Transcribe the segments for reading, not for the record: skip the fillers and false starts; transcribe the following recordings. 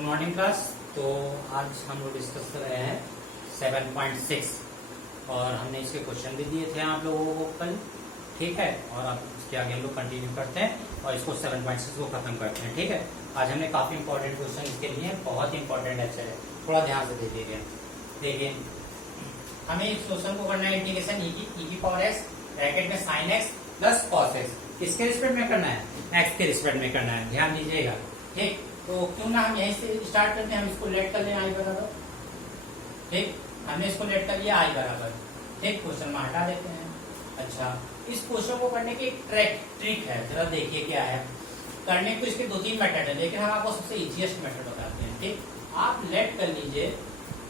Good morning class. तो आज हम लोग डिस्कस कर रहे हैं 7.6 और हमने इसके क्वेश्चन भी दिए थे आप लोगों को कल, ठीक है। और अब इसके आगे हम लोग कंटिन्यू करते हैं और इसको 7.6 को खत्म करते हैं, ठीक है। आज हमने काफी इंपॉर्टेंट क्वेश्चन इसके लिए, बहुत इंपॉर्टेंट लेक्चर है, थोड़ा ध्यान से देखिएगा। देखिए हमें इस क्वेश्चन को करना है इंटीग्रेशन ई की पावर एक्स ब्रैकेट में sine x plus cos x, किसके रिस्पेक्ट में करना है? एक्स के रिस्पेक्ट में करना है, ध्यान दीजिएगा, ठीक। तो क्यों ना हम यहीं से स्टार्ट करते हैं, हम इसको लेट कर लें आई बराबर, ठीक। हमने इसको लेट कर लिया आई बराबर, ठीक। क्वेश्चन में हटा देते हैं। अच्छा, इस क्वेश्चन को करने की एक ट्रिक है, जरा देखिए क्या है। करने को इसके 2-3 मेथड है, लेकिन हम आपको सबसे इजीएस्ट मेथड बताते हैं, ठीक। आप लेट कर लीजिए,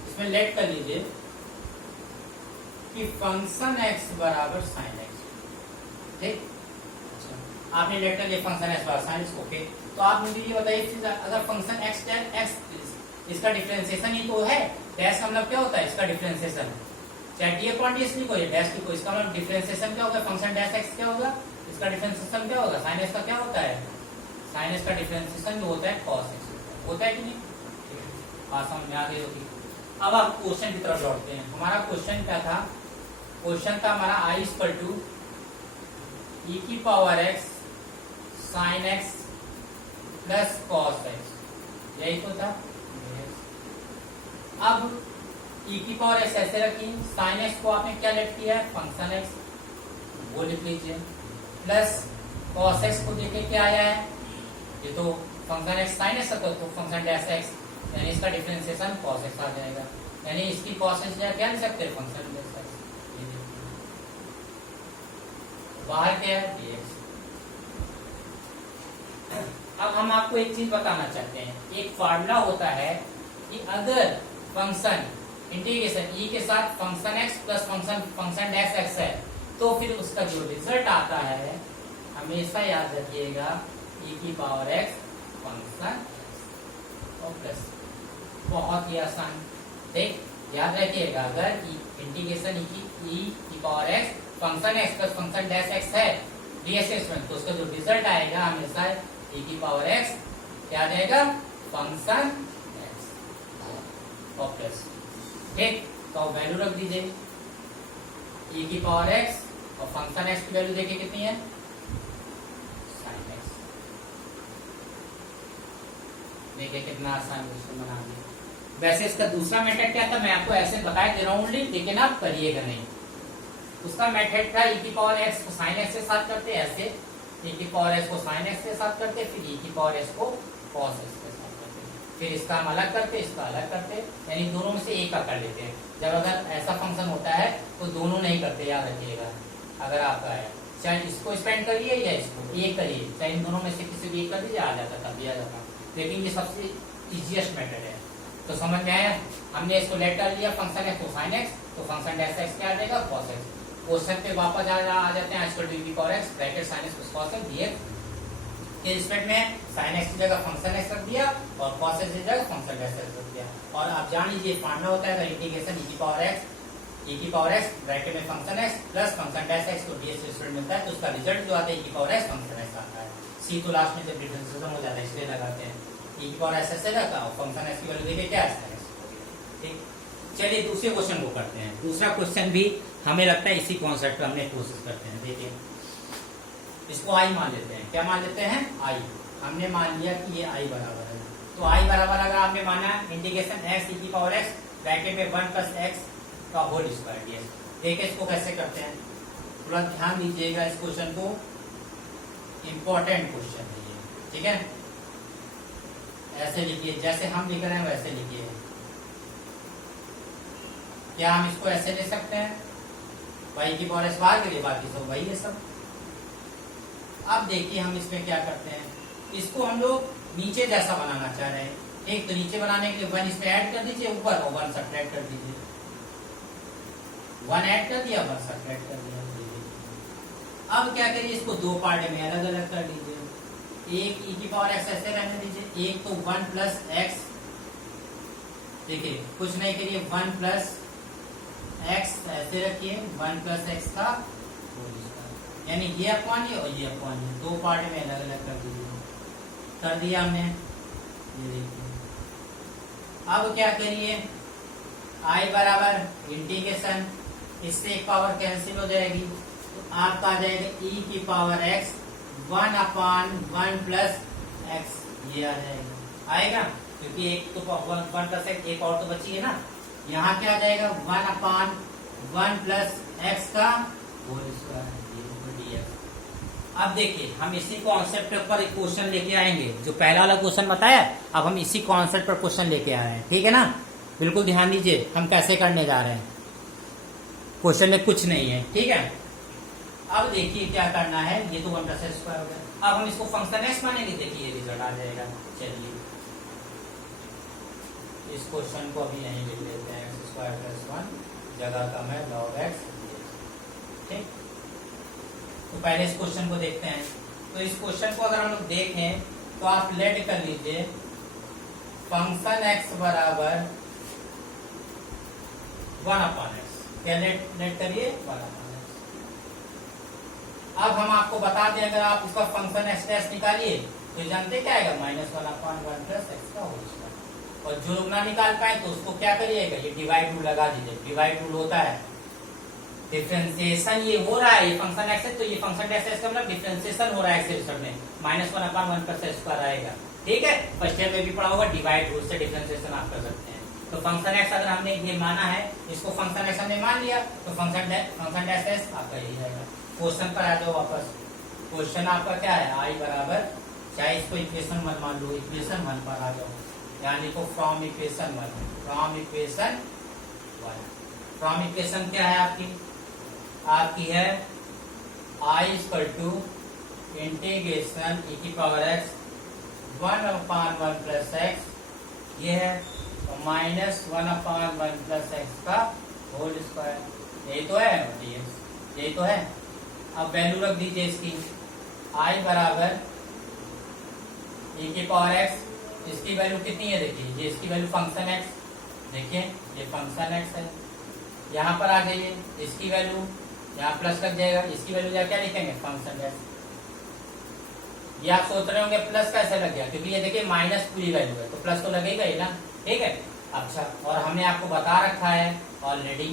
इसमें लेट कर लीजिए कि फंक्शन एक्स बराबर साइन एक्स, ठीक। अच्छा, आपने लेट कर लिया फंक्शन एक्स बराबर साइन एक्स, ओके। तो आप मुझे ये बताइए, अगर फंक्शन एक्स टैन एक्स इसका डिफरेंशिएशन ही तो है, डैश मतलब क्या होता है? इसका डिफरेंशिएशन, चाहे डी अपॉन डी लिखो या डैश लिखो, इसका मतलब डिफरेंशिएशन क्या होगा? फंक्शन डैश एक्स क्या होगा? इसका डिफरेंशिएशन क्या होगा? साइन एक्स का क्या होता है? साइन एक्स का डिफरेंशिएशन जो होता है कॉस एक्स होता है कि नहीं? बात समझ में आ गई होगी। अब आप क्वेश्चन की तरफ लौटते हैं। हमारा क्वेश्चन क्या था? क्वेश्चन था हमारा आई इक्वल टू ई की power x sign x plus cos x, यही तो था। अब ई की पावर एक्स ऐसे रखी, साइन एक्स को आपने क्या लेट किया है? फंक्शन एक्स, वो लिख लीजिए, प्लस कॉस एक्स को देखे क्या आया है? ये तो फंक्शन एक्स साइन एक्स तो फंक्शन डैश एक्स, यानी इसका डिफरेंशिएशन कॉस एक्स आ जाएगा, यानी इसकी कॉस एक्स क्या लिख सकते हैं? Function dash x. बाहर क्या है? dx। अब हम आपको एक चीज बताना चाहते हैं, एक फार्मूला होता है कि अगर फंक्शन इंटीग्रेशन ई के साथ function X plus function dash x है, तो फिर उसका जो रिजल्ट आता है हमेशा याद रखिएगा ई की पावर एक्स फंक्शन और प्लस, बहुत ही आसान, ठीक। याद रखिएगा, अगर इंटीग्रेशन ई की power x function X plus function dash x है डीएक्स में, तो उसका जो रिजल्ट आएगा हमेशा ई की पावर एक्स क्या देगा? फंक्शन एक्स और प्लस, ठीक। तो वैल्यू रख दीजिए, ई की पावर एक्स और फंक्शन एक्स की वैल्यू देखिए कितनी है? Sine x. देखिए कितना आसान क्वेश्चन बना दिया। वैसे इसका दूसरा मेथड क्या था, मैं आपको ऐसे बताया दे रहा हूँ, लेकिन आप करिएगा नहीं। उसका मेथड था ई की पावर एक्स को साइन एक्स के साथ करते, ऐसे ई की पावर एक्स को साइन एक्स के साथ करते, फिर ई की पावर एक्स को कॉस एक्स के साथ करते, फिर इसका हम अलग करते, इसका अलग करते, यानी दोनों में से एक का कर लेते हैं। जब अगर ऐसा फंक्शन होता है तो दोनों नहीं करते, याद रखिएगा। अगर आपका है, चाहे इसको स्पेंड करिए या इसको एक करिए, चाहे इन दोनों में से किसी भी एक कर दीजिए, आ जाता तब भी आ जाता, लेकिन ये सबसे इजीएस्ट मेथड है। तो समझ में आया? हमने इसको लेट कर लिया फंक्शन एक्स को साइन एक्स, तो फंक्शन डैश एक्स क्या आ जाएगा? Cos x. क्वेश्चन पे वापस आ जाते हैं, इसको डी की power x bracket sine x plus cos x dx के रिस्पेक्ट में साइन एक्स की जगह फंक्शन एक्स रख दिया और कॉस एक्स की जगह फंक्शन डैश एक्स रख दिया। और आप जान लीजिए फार्मूला होता है अगर इंटीग्रेशन ई की पावर एक्स ब्रैकेट में function X plus function dash x को डीएक्स रिस्पेक्ट मिलता है, तो उसका रिजल्ट जो आता है ई की पावर एक्स फंक्शन एक्स आता है। सी तो लास्ट में जब डिफरेंशिएशन हो जाता है इसलिए लगाते हैं, ई की पावर एक्स ऐसे रखा और फंक्शन एक्स की वैल्यू देखिए क्या है, ठीक। चलिए दूसरे क्वेश्चन को करते हैं। दूसरा क्वेश्चन भी हमें लगता है इसी कॉन्सेप्ट पर हमने कोशिश करते हैं। देखिए इसको आई मान लेते हैं, क्या मान लेते हैं? आई। हमने मान लिया कि ये आई बराबर है, तो आई बराबर अगर आपने माना इंटीग्रेशन एक्स ई की पावर एक्स ब्रैकेट में 1 प्लस एक्स का होल स्क्वायर डीएक्स। देखिए इसको कैसे करते हैं, थोड़ा ध्यान दीजिएगा इस क्वेश्चन को, इंपॉर्टेंट क्वेश्चन है ये, ठीक है। ऐसे लिखिए, जैसे हम लिख रहे हैं वैसे लिखिए। क्या हम इसको ऐसे ले सकते हैं? वाई की पावर एक्स बाहर के लिए, बाकी सब वही है सब। अब देखिए हम इसमें क्या करते हैं, इसको हम लोग नीचे जैसा बनाना चाह रहे हैं, ठीक। तो नीचे बनाने के लिए 1 इसमें ऐड कर दीजिए ऊपर और 1 सब्ट्रैक्ट कर दीजिए, 1 ऐड कर दिया 1 सब्ट्रैक्ट कर दिया। अब क्या करिए, इसको 2 पार्ट में अलग अलग कर दीजिए। एक ई की पावर एक्स ऐसे रहने दीजिए, एक तो 1 प्लस एक्स, देखिए कुछ नहीं करिए, 1 प्लस एक्स ऐसे रखिए, 1 प्लस एक्स का यानी ये अपॉन ये और ये अपॉन ये, 2 पार्ट में अलग अलग कर दीजिए। कर दिया हमने, ये देखिए अब क्या करिए, I बराबर इंटीग्रेशन, इससे एक पावर कैंसिल हो जाएगी, तो आपका आ जाएगा e की पावर x 1/1 प्लस x, ये आ जाएगा, आएगा क्योंकि एक तो 1 प्लस x, एक और तो बची है ना, यहाँ क्या आ जाएगा 1/1 प्लस x का होल स्क्वायर dx। अब देखिए हम इसी कॉन्सेप्ट पर एक क्वेश्चन लेके आएंगे, जो पहला वाला क्वेश्चन बताया, अब हम इसी कॉन्सेप्ट पर क्वेश्चन लेके आ रहे हैं, ठीक है ना। बिल्कुल ध्यान दीजिए हम कैसे करने जा रहे हैं, क्वेश्चन में कुछ नहीं है, ठीक है। अब देखिए क्या करना है, ये तो 1 प्लस एक्स स्क्वायर हो गया, अब हम इसको फंक्शन एक्स मानेंगे, देखिए ये रिजल्ट आ जाएगा। चलिए इस क्वेश्चन को अभी यहीं लिख लेते हैं, एक्स स्क्वायर प्लस 1, जगह कम है लॉग एक्स, ठीक। तो पहले इस क्वेश्चन को देखते हैं। तो इस क्वेश्चन को अगर हम लोग देखें तो आप लेट कर लीजिए फंक्शन एक्स बराबर 1/x, क्या लेट करिए 1/x। अब हम आपको बता दें, अगर आप इसका फंक्शन एक्स डैश निकालिए तो जानते क्या आएगा, -1/1 प्लस एक्स का होल स्क्वायर। और जो लोग ना निकाल पाए तो उसको क्या करिएगा, ये डिवाइड रूल लगा दीजिए। डिवाइड रूल होता है डिफरेंशिएशन, ये हो रहा है, ये फंक्शन एक्स है तो ये फंक्शन डैश एक्स का मतलब डिफरेंशिएशन हो रहा है एक्स के रिजल्ट में, -1/1 प्लस एक्स स्क्वायर आएगा, ठीक है। फर्स्ट ईयर में भी पढ़ा होगा, डिवाइड रूल से डिफरेंशिएशन आप कर सकते हैं। तो फंक्शन एक्स अगर हमने ये माना है, इसको फंक्शन एक्स हमने मान लिया, तो फंक्शन डैश एक्स आपका यही रहेगा। क्वेश्चन पर आ जाओ वापस। क्वेश्चन आपका क्या है, आई बराबर, चाहे इसको इक्वेशन 1 मान लो, इक्वेशन 1 पर आ जाओ, यानी लिखो from equation 1, from equation 1। From equation क्या है आपकी है I equal to integration e की पावर x 1/1 प्लस एक्स, ये है, -1/1 प्लस एक्स का होल स्क्वायर, यही तो है dx, यही तो है। अब वैल्यू रख दीजिए इसकी, I बराबर e की पावर x, इसकी वैल्यू कितनी है देखिए, ये इसकी वैल्यू फंक्शन x, देखिए ये फंक्शन x है। यहाँ पर आ जाइए, इसकी वैल्यू यहाँ प्लस लग जाएगा, इसकी वैल्यू क्या लिखेंगे, फंक्शन डैश। ये आप सोच रहे होंगे प्लस कैसे लग गया, क्योंकि ये देखिए माइनस पूरी वैल्यू है तो प्लस तो लगेगा ही ना, ठीक है। अच्छा, और हमने आपको बता रखा है ऑलरेडी,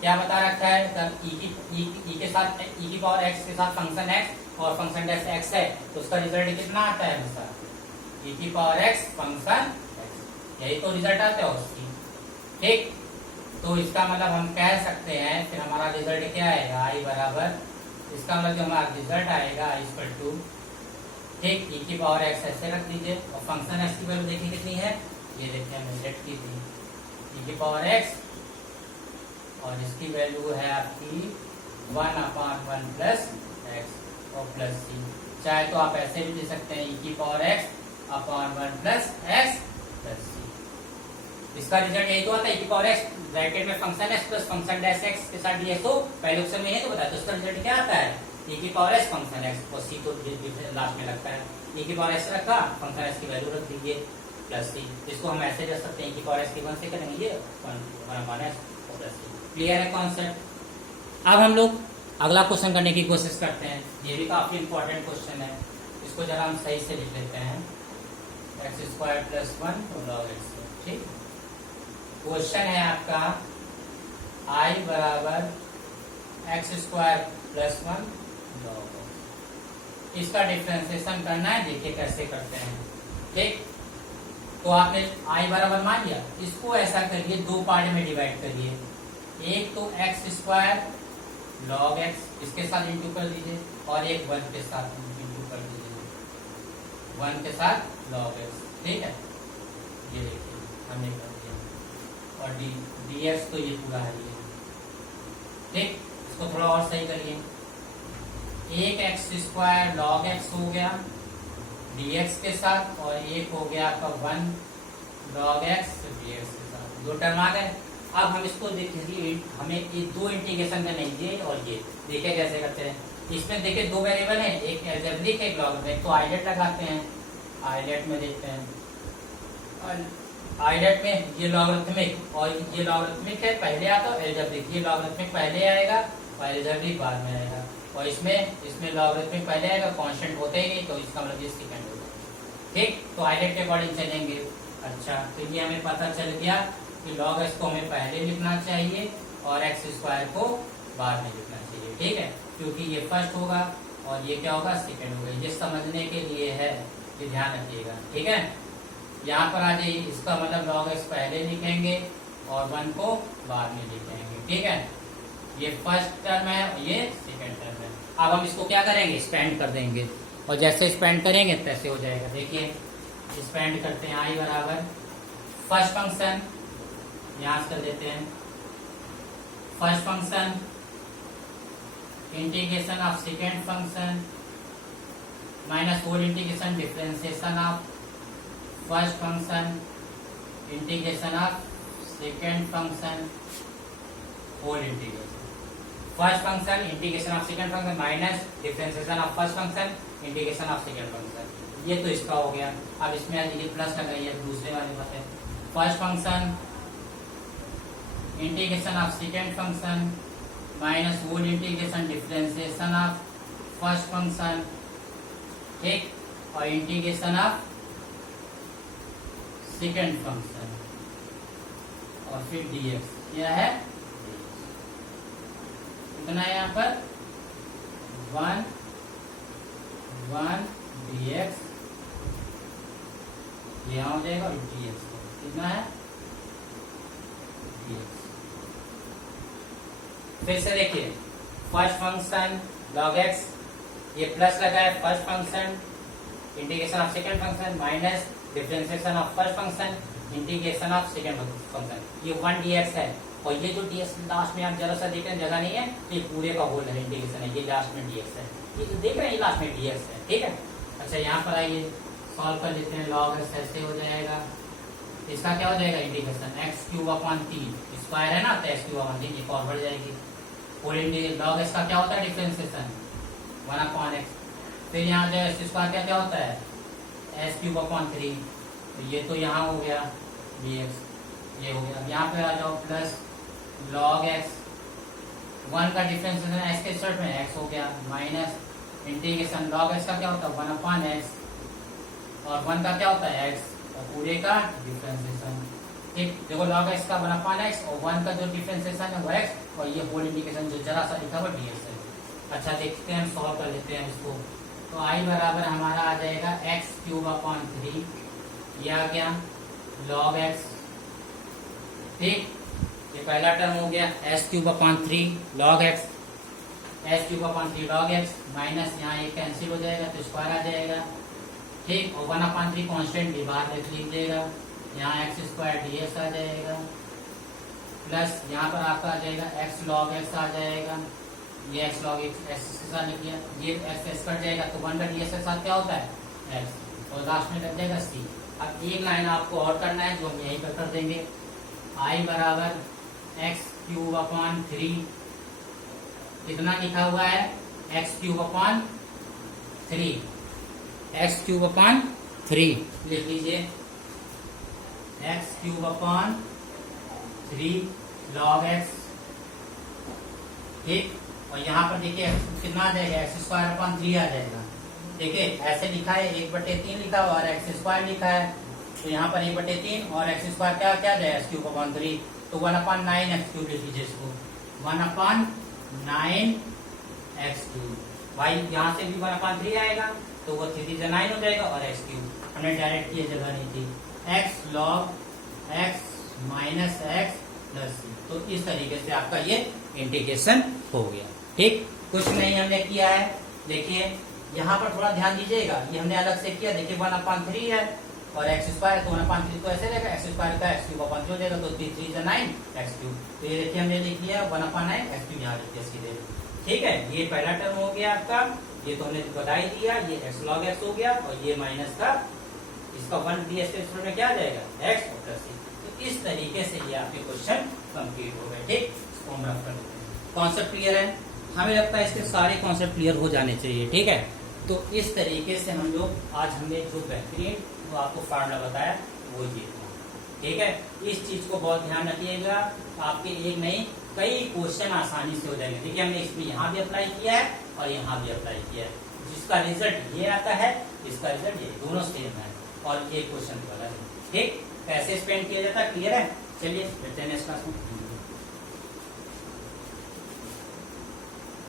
क्या बता रखा है, तब ई के साथ ई की पावर एक्स के साथ फंक्शन एक्स और फंक्शन डैश एक्स है तो उसका रिजल्ट कितना आता है हमेशा, ई की पावर एक्स फंक्शन एक्स, यही तो रिजल्ट आता है उसकी, ठीक। तो इसका मतलब हम कह सकते हैं, फिर हमारा रिजल्ट क्या आएगा, आई बराबर, इसका मतलब हमारा रिजल्ट आएगा आई इक्वल टू, ठीक, ई की पावर एक्स ऐसे रख दीजिए, और फंक्शन एक्स की वैल्यू देखिए कितनी है, ये देखिए हमने सेट की थी, ई की पावर एक्स, और इसकी वैल्यू है आपकी 1/1 प्लस एक्स और प्लस सी। चाहे तो आप ऐसे भी दे सकते हैं, ई की power X upon 1 plus X plus C. इसका रिजल्ट यही तो आता है, ई की पावर एक्स ब्रैकेट में function X plus function dash X के साथ डीएक्स, तो पहले ऑप्शन में है तो बताया, तो इसका रिजल्ट क्या आता है, ई की पावर एक्स फंक्शन एक्स और सी तो लास्ट में लगता है, ई की पावर एक्स रखा, फंक्शन एक्स की वैल्यू रख दीजिए प्लस सी। इसको हम ऐसे कर सकते हैं, ई की पावर एक्स की 1 से करेंगे, ये 1/1 एक्स और प्लस सी। क्लियर है कॉन्सेप्ट। अब हम लोग अगला क्वेश्चन करने की कोशिश करते हैं, ये भी काफी इंपॉर्टेंट क्वेश्चन है, इसको जरा हम सही से लिख लेते हैं, एक्स स्क्वायर प्लस 1 और लॉग एक्स, ठीक। क्वेश्चन है आपका I बराबर x square plus 1 log x, इसका डिफरेंशिएशन करना है, देखिए कैसे करते हैं, ठीक। तो आपने I बराबर मान लिया, इसको ऐसा करिए, दो पार्ट में डिवाइड करिए, एक तो एक्स स्क्वायर लॉग एक्स इसके साथ इंटू कर दीजिए, और एक 1 के साथ इंटू कर दीजिए, 1 के साथ लॉग एक्स, ठीक है। ये देखिए हमने कर दिया, और dx तो ये पूरा है ये, ठीक। इसको थोड़ा और सही करिए, एक एक्स स्क्वायर लॉग एक्स हो गया dx के साथ, और एक हो गया आपका 1 लॉग एक्स dx के साथ, दो टर्म आ गए। अब हम इसको देखिए, हमें ये दो इंटीग्रेशन करना है, ये और ये, देखिए कैसे करते हैं। इसमें देखिए दो वेरिएबल हैं, एक एल्जेब्रिक एक लॉगरिथमिक, तो आइलेट लगाते हैं, आइलेट में देखते हैं, आइलेट में ये लॉगरिथमिक और ये लॉगरिथमिक है पहले आता है, एल्जेब्रिक ये लॉगरिथमिक पहले आएगा और एल्जेब्रिक बाद में आएगा, और इसमें लॉगरिथमिक पहले आएगा, कांस्टेंट होते ही नहीं, तो इसका मतलब ये सेकंड होगा, ठीक। तो आइलेट के अकॉर्डिंग चलेंगे, अच्छा, तो ये हमें पता चल गया कि log x को हमें पहले लिखना चाहिए और x स्क्वायर को बाद में लिखना चाहिए। ठीक है, क्योंकि ये फर्स्ट होगा और ये क्या होगा, सेकंड होगा। ये समझने के लिए है, ये ध्यान रखिएगा। ठीक है, यहाँ पर आ जाइए, इसका मतलब log x पहले लिखेंगे और 1 को बाद में लिखेंगे। ठीक है, ये फर्स्ट टर्म है और ये सेकंड टर्म है। अब हम इसको क्या करेंगे, स्पेंड कर देंगे, और जैसे स्पेंड करेंगे तैसे हो जाएगा। देखिए स्पेंड करते हैं, i बराबर फर्स्ट फंक्शन, यहाँ से कर देते हैं first function integration of second function minus whole integration differentiation of first function integration of second function whole integration. First function integration of second function minus differentiation of first function integration of second function. ये तो इसका हो गया। अब इसमें ये plus लगाइए दूसरे वाले बात है, first function integration of second function minus whole integration differentiation of first function, ठीक, और इंटीग्रेशन ऑफ सेकेंड फंक्शन और फिर dx। क्या है, कितना है यहाँ पर 1 dx, यहाँ हो जाएगा और dx कितना है dx। फिर से देखिए फर्स्ट फंक्शन log x, ये प्लस लगा है first function integration of second function minus differentiation of first function integration of second function, ये 1 dx है। और ये जो dx लास्ट में आप जरा सा देख रहे हैं, जगह नहीं है, ये पूरे का होल है इंटीग्रेशन है, ये लास्ट में dx है, ये जो देख रहे हैं ये लास्ट में dx है। ठीक है, अच्छा यहाँ पर आइए सॉल्व कर लेते हैं। log x ऐसे हो जाएगा, इसका क्या हो जाएगा इंटीग्रेशन x³ स्क्वायर है ना, तो x³ ये फॉरवर्ड जाएगी। होल इंटीग्रेशन log x का क्या होता है डिफरेंशिएशन 1/x, फिर यहाँ जो x स्क्वायर क्या क्या होता है s³/3, तो ये तो यहाँ हो गया dx, ये हो गया। यहाँ पे आ जाओ प्लस log x, 1 का डिफरेंशिएशन x के शर्ट में x हो गया माइनस इंटीग्रेशन log x का क्या होता है 1/x और 1 का क्या होता है x और पूरे का डिफरेंशिएशन। ठीक, देखो log x का 1/x और 1 का जो डिफरेंशिएशन है वो x और ये होल इंटीग्रेशन जो जरा सा लिखा हुआ dx है। अच्छा देखते हैं, हम सॉल्व कर लेते हैं इसको। तो i बराबर हमारा आ जाएगा x³/3, ये आ गया log x। ठीक, ये पहला टर्म हो गया s³/3 log x, s³/3 log x minus यहाँ ये कैंसिल हो जाएगा तो स्क्वायर आ जाएगा। ठीक, और 1/3 कॉन्स्टेंट बाहर लिख लीजिएगा, यहाँ x² dx आ जाएगा प्लस यहाँ पर आपका आ जाएगा x log x आ जाएगा, ये x log x के साथ लिख लिया, ये x कट जाएगा तो 1 का dx के साथ क्या होता है x और लास्ट में कट जाएगा c। अब एक लाइन आपको और करना है जो हम यहीं पर कर देंगे, i बराबर x³/3, कितना लिखा हुआ है x³/3, x³/3 लिख लीजिए, x³/3 log x। ठीक, और यहाँ पर देखिए कितना आ जाएगा x²/3 आ जाएगा। देखिए ऐसे लिखा है 1/3 लिखा हुआ और x² लिखा है, तो यहाँ पर 1/3 और x² क्या क्या जाएगा x³/3, तो 1/9x³ लिख लीजिए इसको, 1/9x³। भाई यहाँ से भी 1/3 आएगा तो वो 3 से 9 हो जाएगा और x³ हमने डायरेक्ट की जगह नहीं थी, x log x minus x plus c। तो इस तरीके से आपका ये इंटीग्रेशन हो गया। ठीक, कुछ नहीं हमने किया है। देखिए यहाँ पर थोड़ा ध्यान दीजिएगा, ये हमने अलग से किया। देखिए 1/3 है और x² तो 1/3 तो ऐसे रहेगा, x² का x³ हो जाएगा तो 3 से 9 x³। तो ये देखिए हमने लिख लिया 1/9 x³ यहाँ लिख दिया सीधे। ठीक है, ये पहला टर्म हो गया आपका, ये तो हमने बता ही दिया, ये x log x हो गया और ये माइनस का इसका 1 dx में क्या आ जाएगा x और प्लस c। तो इस तरीके से ये आपके क्वेश्चन कंप्लीट हो गए। ठीक, इसको हम रफ कर देते हैं। कॉन्सेप्ट क्लियर है, हमें लगता है इसके सारे कॉन्सेप्ट क्लियर हो जाने चाहिए। ठीक है, तो इस तरीके से हम लोग आज हमने जो बेहतरीन वो आपको फार्मूला बताया वो ये था। ठीक है, इस चीज को बहुत ध्यान रखिएगा, आपके एक नहीं कई क्वेश्चन आसानी से हो जाएंगे। देखिए हमने इसमें यहाँ भी अप्लाई किया है और यहाँ भी अप्लाई किया है, जिस उसका रिजल्ट ये आता है, इसका रिजल्ट ये, दोनों सेम है और एक क्वेश्चन वाला है। ठीक, कैसे स्पेंड किया जाता है, क्लियर है? चलिए मिलते हैं नेक्स्ट क्लास में।